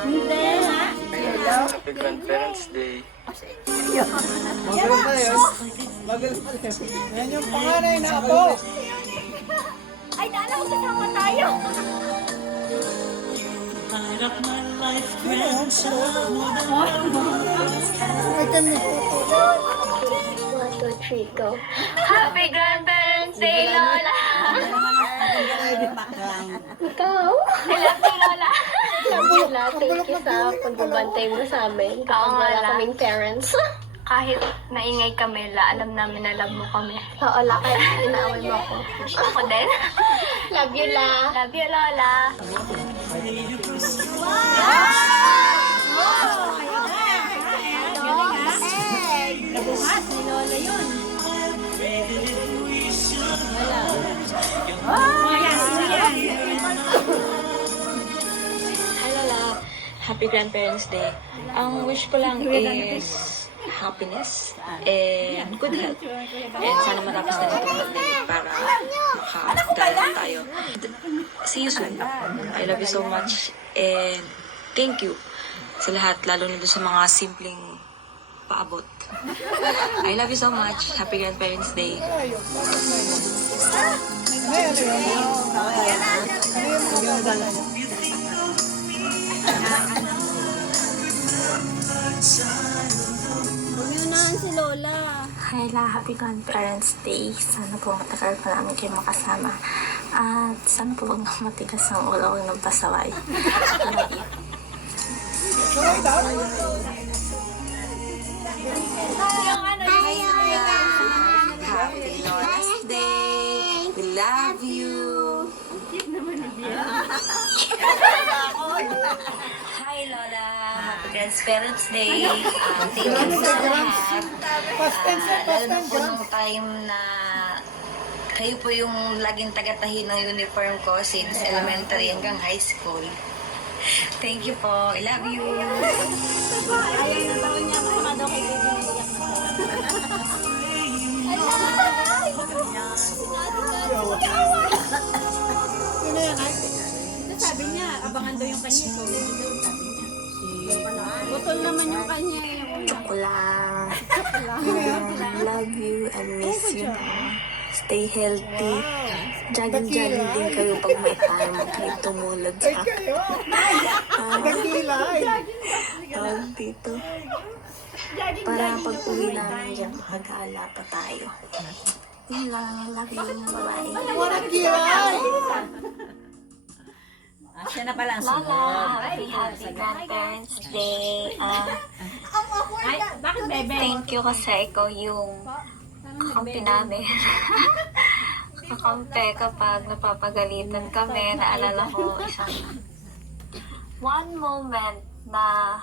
Hindi, ha? Happy Grandparents Day. Bagal pa yun. Bagal pa yun. Yan yung panganay na ako. Ay, dala ko kasama tayo. Ay, kami po. 1, 2, 3, go. Happy Grandparents Day, Lola! Ikaw? I love you, Lola. Lola, thank you sa pagbabantay mo sa amin. Kapag wala kaming parents. Kahit maingay kami, alam namin na love mo kami. Oo, La, kaya inaaway mo ako. Ako din. Love you, La. Love you, Lola. Bukas, ni Lola yun. Hi Lola, Happy Grandparents Day. Ang wish ko lang is happiness and good health. And sana matapos na ito pandemic para makagala tayo. See you soon. I love you so much and thank you sa lahat, lalo na doon sa mga simpleng paabot. I love you so much. Happy Grandparents Day. Umiunahan si Lola. Hi, La. Happy Grandparents Day. Sana po matagal pa namin kayo makasama. At sana po huwag nang matigas ng ulo, huwag nang pasaway. I love you. Happy Lola's Day. We love you. Hi Lola. Happy Grandparents Day. Thank you sa lahat. Lalo na po nung time na kayo po yung laging taga-tahi ng uniform ko since elementary hanggang high school. Thank you po. I love you. Ayaw na daw niya. Masama daw kay Baby naiyak na sabi niya, abangan daw yung kanya. So, baby daw, sabi niya. Butol naman yung kanya. Joke lang. Love you and miss you. Stay healthy. Jogging-jogging din kayo pag may time. Kayo tumulad sa akin. Nagkilay. Tawag dito. Para pag uwi namin dyan, mag-aala pa tayo. Yun lang. Love you. Bye-bye. Walang kilay. Siya na pala ang Lola, happy Grandparents Day. Ay, bakit bebe? Thank you kasi ikaw yung kakampi namin. Kakampi kapag napapagalitan kami. Naalala ko one moment na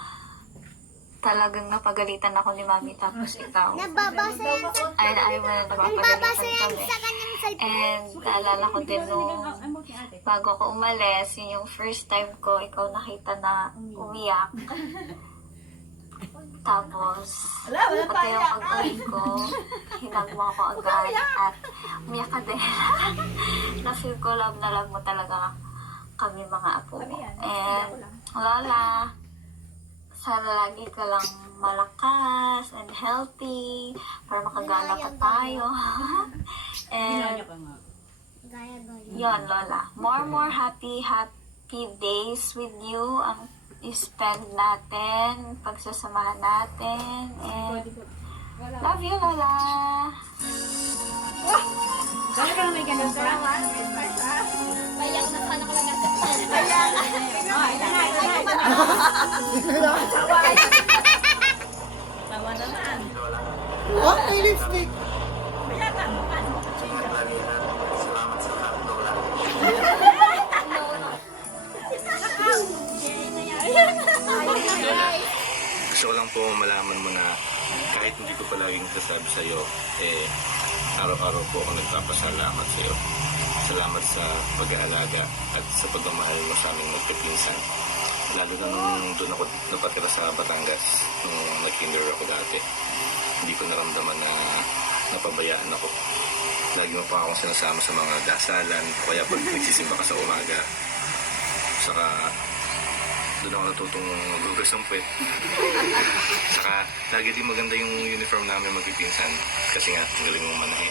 talagang napagalitan ako ni Mami tapos ikaw. Nababasa yan sa... Ayaw mo na napapagalitan kami. sa kanyang cellphone. And naalala ko din nung bago ako umalis, yun yung first time ko, ikaw nakita na umiyak. Tapos, pati yung pag-uwi ko, hinag mo ako agad at umiyak ka din. Na-feel ko love na love mo talaga kami mga apo mo. And, Lola, sana lagi ka lang malakas and healthy para makagala pa tayo. And, yon Lola, more happy days with you ang i-spend natin, pagsasamahan natin, and love you, Lola! Bakit ka may ganun sa? Payak na sana ko lang nasa... Tawa naman. Oh, may lipstick. Salamat sa lahat, Lola. Gusto ko lang po malaman mo na kahit hindi ko palaging nasasabi sa'yo, araw-araw po ako nagpapasalamat sa'yo. Salamat sa pag-aalaga at sa pagmamahal mo sa aming magpipinsan. Lalo na nung doon ako napatira sa Batangas, nung nag-kinder ako dati. Hindi ko naramdaman na napabayaan ako. Lagi mo pa akong sinasama sa mga dasalan, kaya pag nagsisimba ka sa umaga. Saka Doon ako natutong maghugas ng puwet. Saka, lagi din maganda yung uniform namin magpipinsan. Kasi nga, ang galing mong manahe.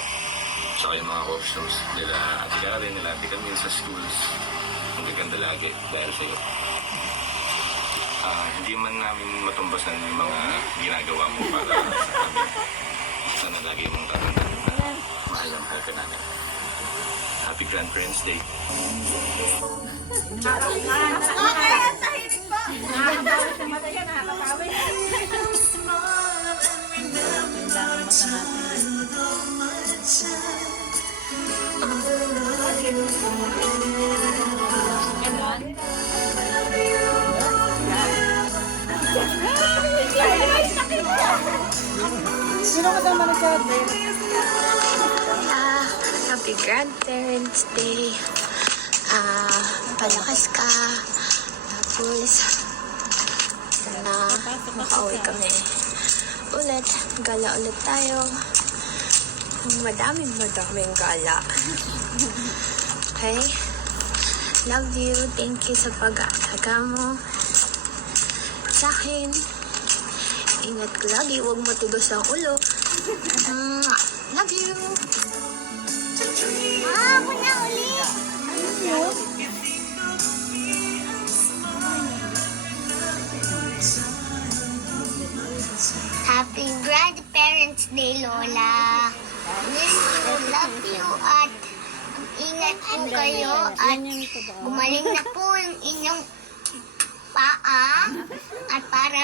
Saka yung mga costumes nila Ate Karen, nila Ate Camille sa schools. Ang gaganda lagi dahil sa'yo. Hindi man namin matumbasan yung mga ginagawa mo para sa amin. Sana lagi mong tatandaan na mahal ang mahal ka namin. Happy Grandparents' Day. Sino kasama nagsabi? Happy Grandparents Day. Palakas ka. Tapos, sana makauwi kami ulit. Gala ulit tayo. Madaming gala. Okay? Love you. Thank you sa pag-aalaga mo sa akin. Ingat ka lagi. Huwag matigas ang ulo. Love you. Ako na ulit. Happy Grandparents Day, Lola. Miss you, love you, at ingat po kayo at gumaling na po yung inyong paa at para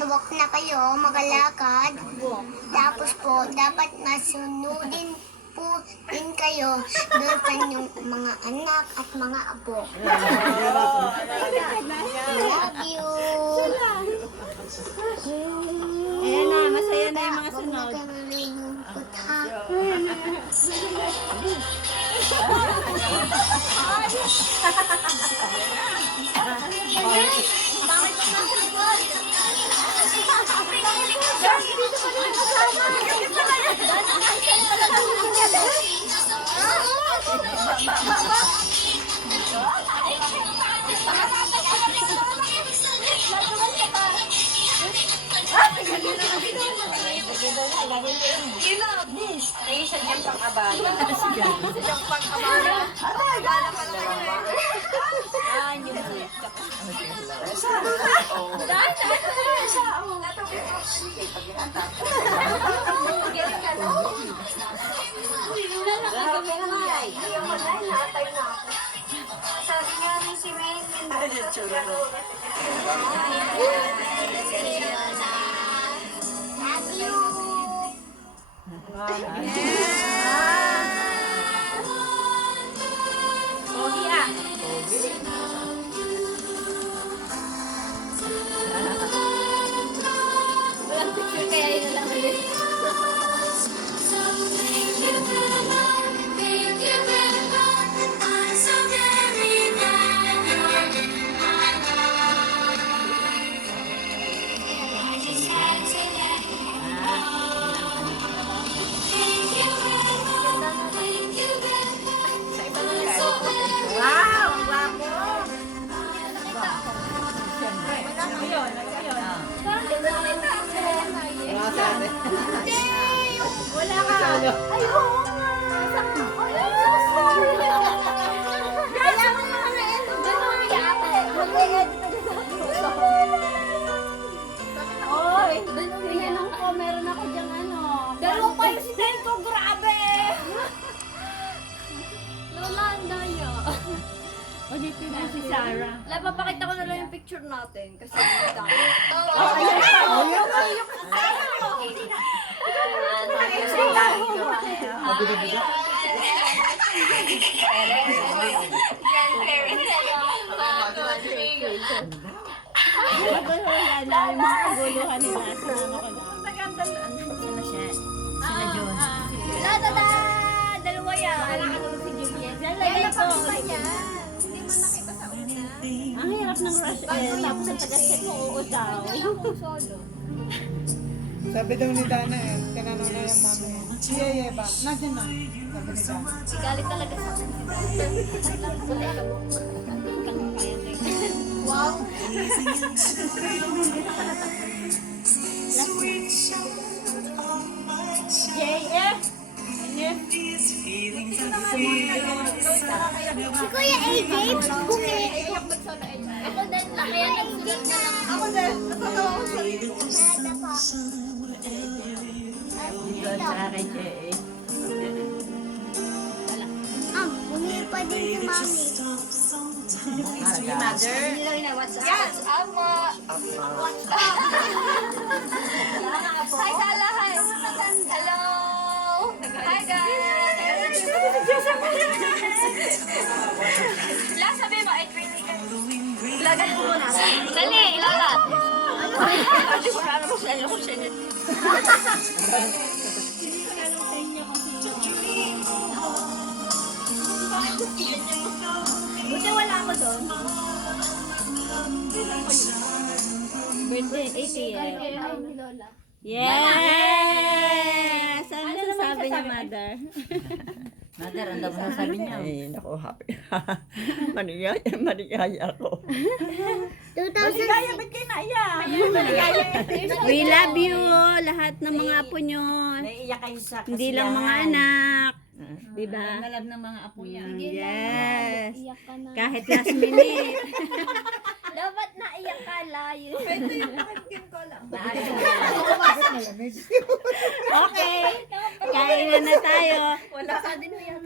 luwak na kayo, magalakad. Tapos po, dapat masunodin po din kayo doon sa inyong mga anak at mga apo. Love you. Ayan na, masaya na yung mga sunod. Huwag mo nalulungkot, ha? Sabi nga ni si May, Love you. Pogi ah. Walang picture kaya yun na lang ulit. Wow! Ang gwapo! Wala ka! Ay, oo nga! Ay, so sorry! Kaya mo naman na ito. Ganun yate. Mag-edit na Oy! Tinanong ko, meron ako dyang ano. Dalawa pa yung sinend ko, grabe! Lola, ang daya. Ulitin na si Sarah. Papakita ko na lang yung picture natin kasi ang dami. Maguluhan na yung mga kaguluhan nila. Sinama ko lang. Sila siya. Sila John. Da! Dalawa yan. Si Juliet. Lalagay ko. Hindi mo nakita sa una. Ang hirap ng rush tapos ang taga-set mo uusaw. Solo. Sabi daw ni Dana kanano na yung mami. Siya ba? Nasaan na? Sabi ni Dana. Galit talaga sa akin si Dad. Wala ka mo. Si Kuya AJ, bumili. Ako din, kaya nagsulat na lang. Ako din, natatawa ko sa Nada pa. Bumili pa din si Mami. Yes, amo. Hi sa lahat. Hello. Hi guys. La, sabi mo, I really can. Lagan mo muna. Dali, ilalat. Wala na mo sa inyo kung sino. Buti wala ako doon. Birthday, 80 Ay, ni Lola. Yes! Ano sabi niya, mother? Mother, ang daw sabi niya. Ay, naku, happy. Maligaya ako. 2006. Ba't kayo naiya? We love you, lahat ng mga apo nyo. Naiiyak kayo sa kasiyahan. Hindi lang mga anak. Diba? Nalab ng mga apo yan. Yes. Iyak ka na. Kahit last minute. Dapat naiyak ka, layo. Okay. Kain na tayo. Wala ka din mo yan.